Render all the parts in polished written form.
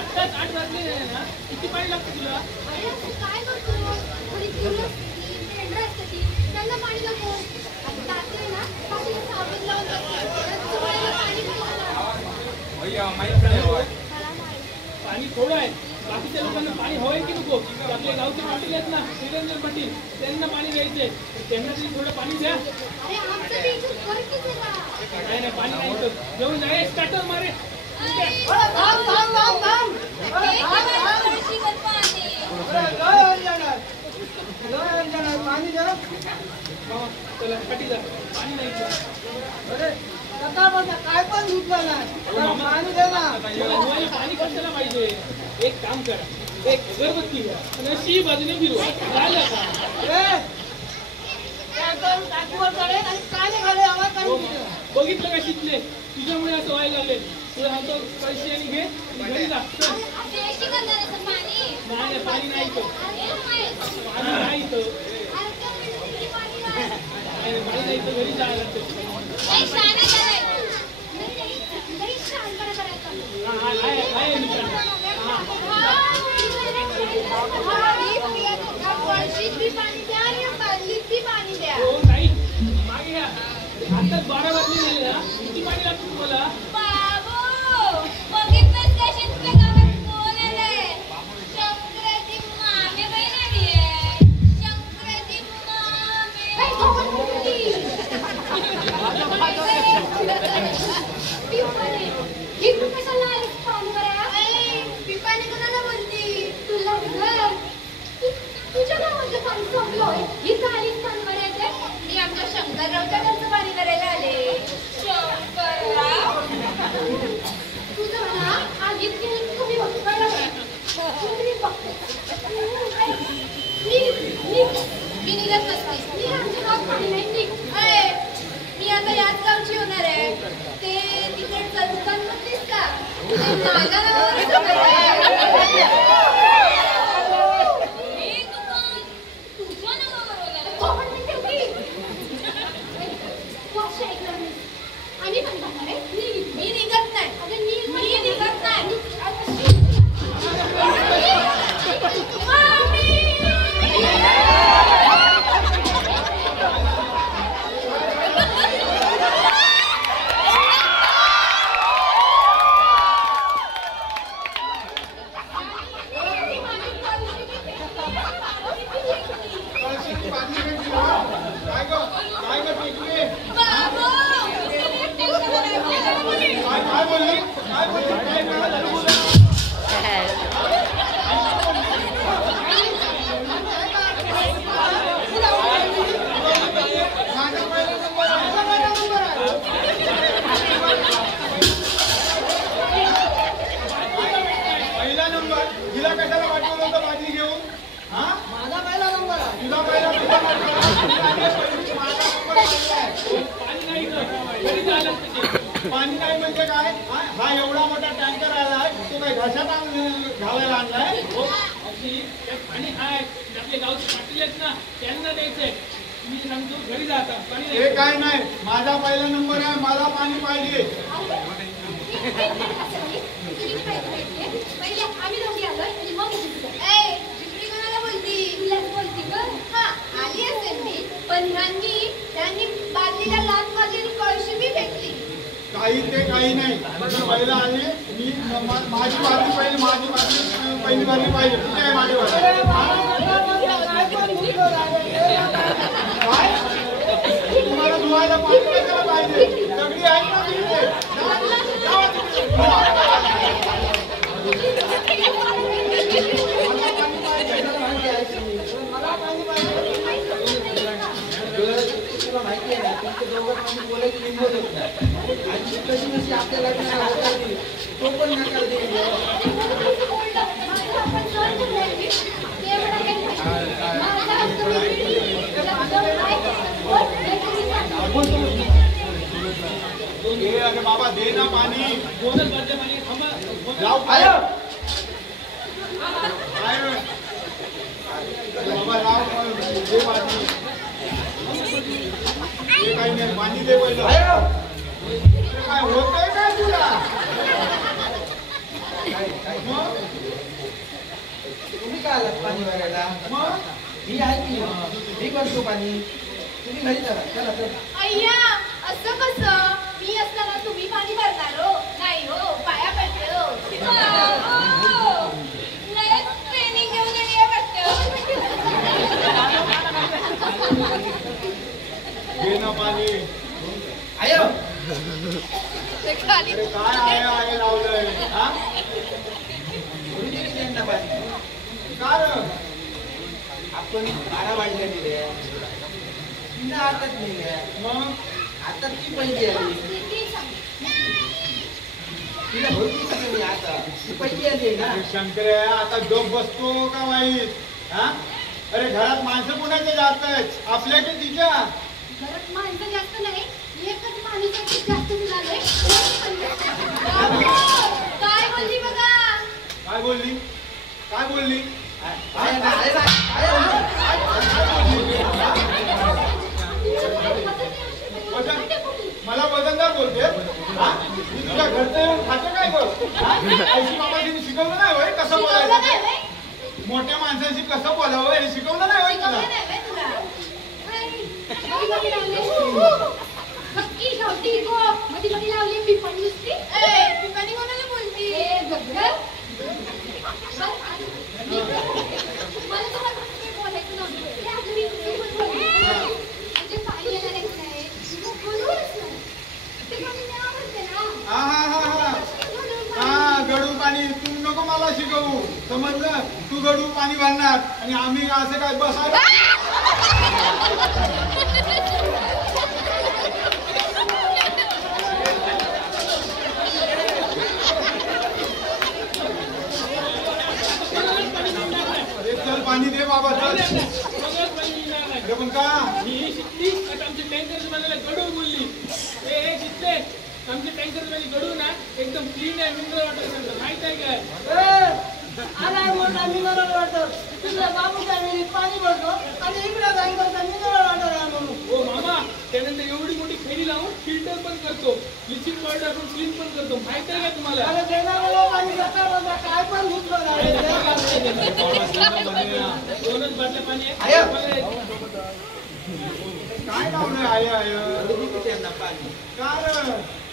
आत्ताच 8 वाजले ना, किती पाणी लागतं तुला? काय करतो त्यांना पाणी नको ना साबण लावून पाणी थोडं आहे. बाकीच्या लोकांना पाणी हवंय की नको? आपले गावचे पाटील आहेत ना, निरंजन पाटील, त्यांना पाणी द्यायचंय. त्यांना तरी थोडं पाणी द्या. नाही नाही, पाणी नाही. घेऊन जाय, स्टार्टर मारे. काय पण धुतलं नाही, पाणी कशाला पाहिजे? एक काम करा, एक अगरबत्ती घ्या आणि अशी बाजूने फिरवा. झालं का? बघितलं का शिकले? तुझ्यामुळे असं व्हायला लागले. तुला सांगतो, पैसे आणि घे घरी जा. नाही पाणी नाही तो, पाणी नाही तो, पाणी नाही तो, घरी जायला लागतं. मागे घ्या. आताच 12 वाजले झाले ना, किती पाणी लागतं तुम्हाला? तुझ्या गावातलं पाणी संपलं, इथं आलीच पाणी भरायचं. मी आमच्या शंकररावच्या घरचं पाणी भरायला आले. शंकरराव तुझं म्हणा आज इतकी तुम्ही बघतो मी निघत नसते. मी आमच्या गावात पाणी नाही निघ. मी आता याच गावची होणार आहे. ते तिकडचं दुकान बघतेस का? माझ्या मी निघत नाही. मी निघत नाही. पाणी नाही म्हणजे काय? हा एवढा मोठा टँकर आलाय, तो काही घशात घालायला आणलाय? पाणी आहे, आपले गावचे पाटील आहेत ना, त्यांना द्यायचंय. मी सांगतो घरी जाता पाणी. हे काय नाही, माझा पहिला नंबर आहे, मला पाणी पाहिजे. आम्ही दोघी आलोय आणि मग कोणाला बोलती? तुलाच बोलती ग. हा आली असेल मी, पण त्यांनी बादलीला लाथ मारली आणि कळशी मी फेकली. काही ते काही नाही, पहिला आले मी, माझी बादली पहिली बादली पाहिजे. कुठे आहे माझी बादली? काय तुम्हाला धुवायला पाणी कशाला पाहिजे? दगडी आहे ना तिथे. तुला माहिती आहे ना, तुमच्या दोघांमध्ये बोलायची हिंमत होत नाही. आणि कशी नशी आपल्या लग्नाला होता तो पण नकार देईल. अरे बाबा दे ना पाणी. दोनच बादल्या पाणी थांबा. जाऊ काय बाबा राव दे पाणी. हे काही नाही, पाणी दे पहिलं. काय होतंय काय तुला? मग तुम्ही काय आलात पाणी भरायला? मग मी आहे की मी करतो पाणी. तुम्ही घरी चला. चला चला. अय्या असं कसं? मी असताना तुम्ही पाणी भरणार हो? नाही हो, पाया पडते हो. लयच ट्रेनिंग घेऊन येणे वाटतं. घे ना पाणी. आयो ते खाली अरे काय आहे लावलंय हा? थोडी तरी द्या ना पाणी. का रे? आपण 12 वाजले दिले. तिनं आताच नेल्या. मग आता ती पहिली आली. किती सांग. तिला होती सगळं मी आता. ती पहिली आली ना. अरे शंकरे आता गप बसतो का वाईट हा? अरे घरात माणसं कोणाचे जास्त आहेत आपल्या की तिच्या? घरात माणसं जास्त नाही, एकच माणूस जास्त मिळाले. काय बोलली बघा? काय बोलली? काय बोलली? आहे ना, आहे ना, आहे ना. मला वजनदार बोलते हा? मी तुझ्या घरचं येऊन खाते काय गं? आईशी बाबाजीने शिकवलं नाही होय कसं शिकवलं बोलायचं नाही ते? व्हय? मोठ्या माणसांशी कसं बोलावं हे शिकवलं नाही होय शिकवलं तुला? नाही व्हय तुला? मधी लावले. नक्की शेवटी गो. मधी लावली पिपणी नुसती. पिपणी कोणाला बोलती? गब्बर. मला तुम्हाला काही बोलायचं नव्हतं. ते आपलं मी बोलते. म्हणजे पाणी येणार आहे की नाही? मग बोलूच नाही. ते पाणी नाही आवडते ना. हा गडू पाणी तू नको मला शिकवू समजलं. तू गडू पाणी भरणार आणि आम्ही असं काय बसायला. अरे चल पाणी दे बाबा चल. सगळंच पाणी येणार नाही. अरे पण का? ही शिकली आता आमच्या टँकर बनायला गडू बोलली. हे शिकले आमचे टँकर मध्ये गडू ना एकदम क्लीन आहे मिनरल वॉटर सेंटर माहित आहे काय? आला मोठा मिनरल वॉटर तुझ्या बाबूच्या वेळी पाणी भरतो आणि इकडे काय करता मिनरल वॉटर आहे म्हणून. हो मामा त्यानंतर एवढी मोठी खैरी लावून फिल्टर पण करतो ब्लिचिंग पावडर आपण क्लीन पण करतो माहित आहे का तुम्हाला? अरे देणारे लोक आणि सकाळ काय पण धुतलं नाही. दोनच बाटल्या पाणी आय. आहे. काय लावलंय आय आय होती त्यांना पाणी. का रे?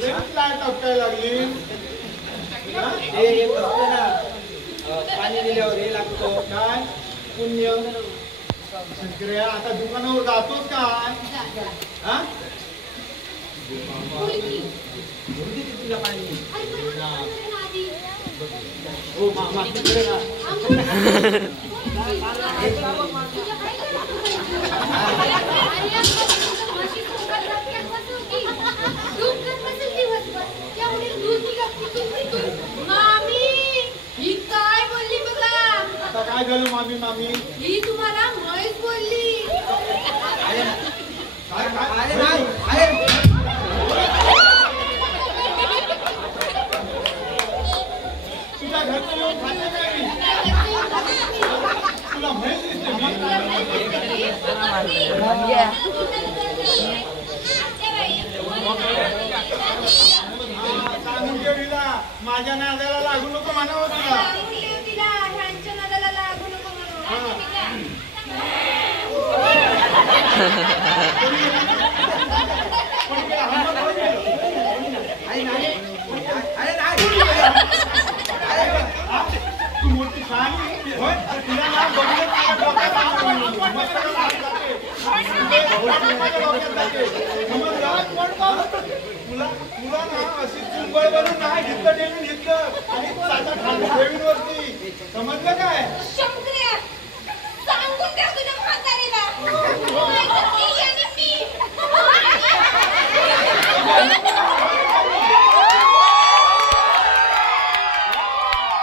लगेच लाईट टपकायला लागली हा? हे एक असतं ना पाणी दिल्यावर हे लागतो काय पुण्य. शंकरे आता दुकानावर जातोच काय हा? होती ती तुला पाणी. हो मामा तिकडे ना. मामी ही काय बोलली बघा? आता काय झालं मामी मामी? ही तुम्हाला म्हैस बोलली. काय काय आहे नाही आहे. तुझ्या घरचं येऊन खाते काय मी? तुला म्हैस दिसते मी? हा, सांगून ठेव हिला. माझ्या नादाला लागू नको म्हणावं तुला. आहे नाही. आहे नाही. तू मोठी शहाणी होय? तुला ना बघूनच माझ्या डोक्यात माझ्या डोक्यात जाते. समजलं? तुला तुला ना अशी चुंबळ बनून नाही घेतलं ठेवीन घेतलं आणि साचा खाली ठेवीन वरती. समजलं काय? शंकर्या, सांगून द्या तुझ्या म्हातारीला. नाहीतर ती आणि मी.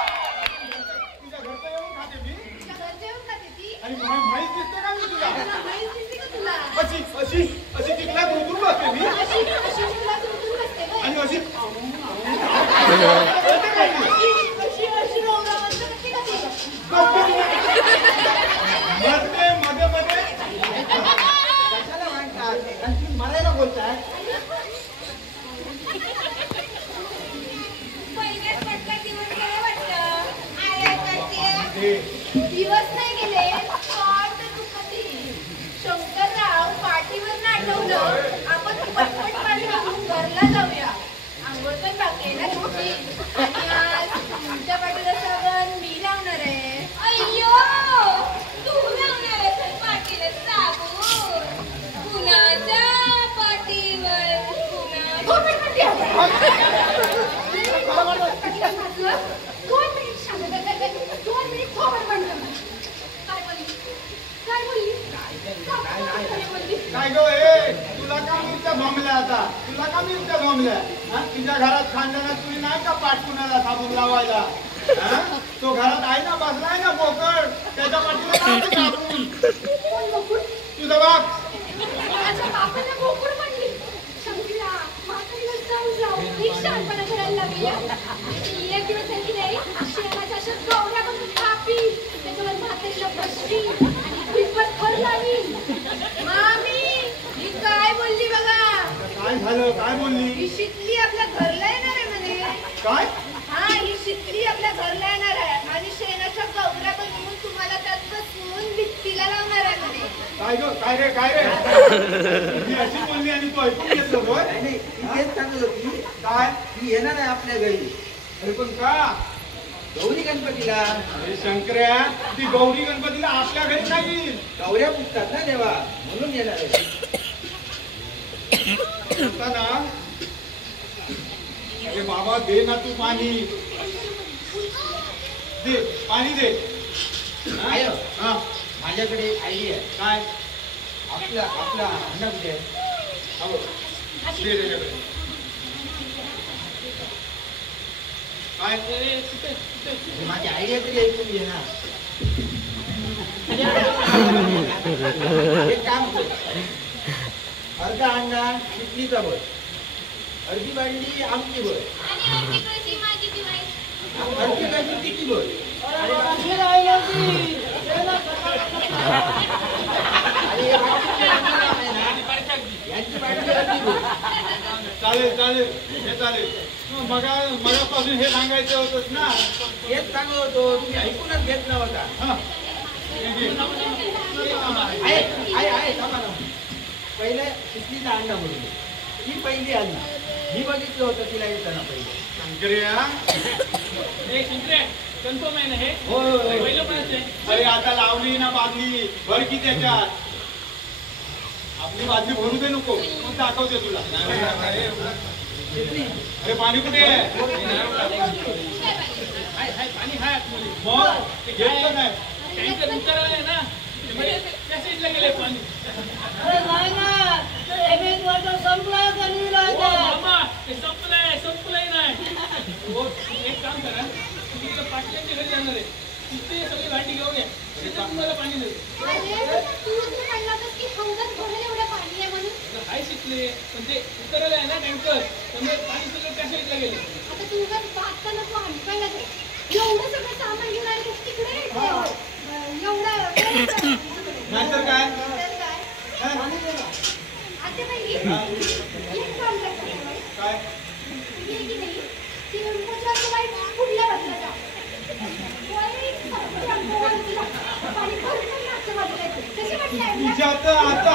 तुझ्या घरचं येऊन खाते मी घरचे येऊन खाते ती. आणि माहीत दिसते का मी तुला? तुला माहित दिसते का तुला? अशी अशी अशी तिकला उतरून बसते मी अशी तुला उठून बसते व्हय? आणि अशी अशी रोगावंत करते का ती? मध्ये मध्ये मध्ये नाही गेले काय तर दुखती शंकरराव पाठीवर नाटवलं आपण पटपट पाणी घालून घरला जाऊया आंघोळ पण बाकी आहे ना तुमची आणि आज तुमच्या पाठीला साबण मी लावणार आहे अय्यो तू लावणार आहे पाठीला साबण कुणाच्या पाठीवर कुणा काय गो ए तुला का मिरच्या झोंबल्या आता तुला का मिरच्या झोंबल्या हा तुझ्या घरात खांद्याला तुझी नाही का पाठ कुणाला साबण लावायला हा तो घरात आहे ना बसलाय ना बोकड त्याच्या पाठीला काय साबण तुझा बाप एक दिवस आहे की नाही शेणाच्या अशा गवऱ्या बनवून कापी त्याच्यावर म्हातारीला बसली आणि पिंपळ फर लावी मामी ही काय बोलली बघा काय झालं काय बोलली ही शिकली आपल्या घरला येणार आहे म्हणे काय हा ही शिकली आपल्या घरला येणार आहे आणि शेणाच्या गवऱ्या बनवून तुम्हाला त्यात बसवून भित्तीला लावणार आहे म्हणे काय रे मी अशी बोलली आणि तू ऐकून घेतलं होय नाही ती तेच सांगत होती काय ती येणार आहे आपल्या घरी अरे पण का गौरी गणपतीला अरे शंकर्या ती गौरी गणपतीला आपल्या घरी नाही येईल गौऱ्या पुजतात ना देवा म्हणून येणार आहे आता ना अरे बाबा दे ना तू पाणी दे पाणी दे हा? आय हा माझ्याकडे आयडिया आहे काय आपला अंडा कुठे आहे हो दे त्याच्याकडे काय माझी आयडिया तरी ऐकून घे ना एक काम कर अर्धा अंडा शिकलीचा बळ अर्धी बांडी आमची बळ अर्धी कशी किती बळ आणि हे यांची बांडी अर्धी बळ चालेल हे चालेल मगापासून हे सांगायचं होतंच ना हेच सांगत होतो तुम्ही ऐकूनच घेत नव्हता हा हे घे. आहे थांबा ना पहिले शिकलीचा अंडा म्हणून ही पहिली आली मी बघितलं होतं तिला येताना पहिले शंकर्या हे शिंत्रे कन्फर्म आहे ना हे हो पहिलं पण आहे अरे आता लावली ना बादली भर की त्याच्यात आपली बादली भरू दे नको मग दाखवते तुला अरे पाणी कुठे आहे पाणी हाय आतमध्ये मग ते घेतलं नाही टँकर उतरवले ना त्या साईडला गेले पाणी अरे नाही ना ते एमएस वॉटर संपला का नाही हो राहता मामा ते संपलंय नाही हो एक काम करा तुम्ही तिथं पाटलांच्या घरी जाणार आहे तिथे सगळी भांडी घेऊन या तिथे तुम्हाला पाणी देतो अरे तू म्हणला होतास की हौदात भरेल एवढं पाणी आहे म्हणून काय शिकले पण ते उतरवलं आहे ना टँकर त्यामुळे पाणी सगळं त्या साईडला गेले आता तू जर बागताना तू हंकायला जाय एवढं सगळं सामान घेऊन आले तिकडे एवढं नाहीतर काय आता बाई एक काम करता काय ये की नाही ती रंगोच्या बाई पुढल्या बाजूला जा पाणी भरून मागच्या बाजूला कशी वाटलं तुझ्या आता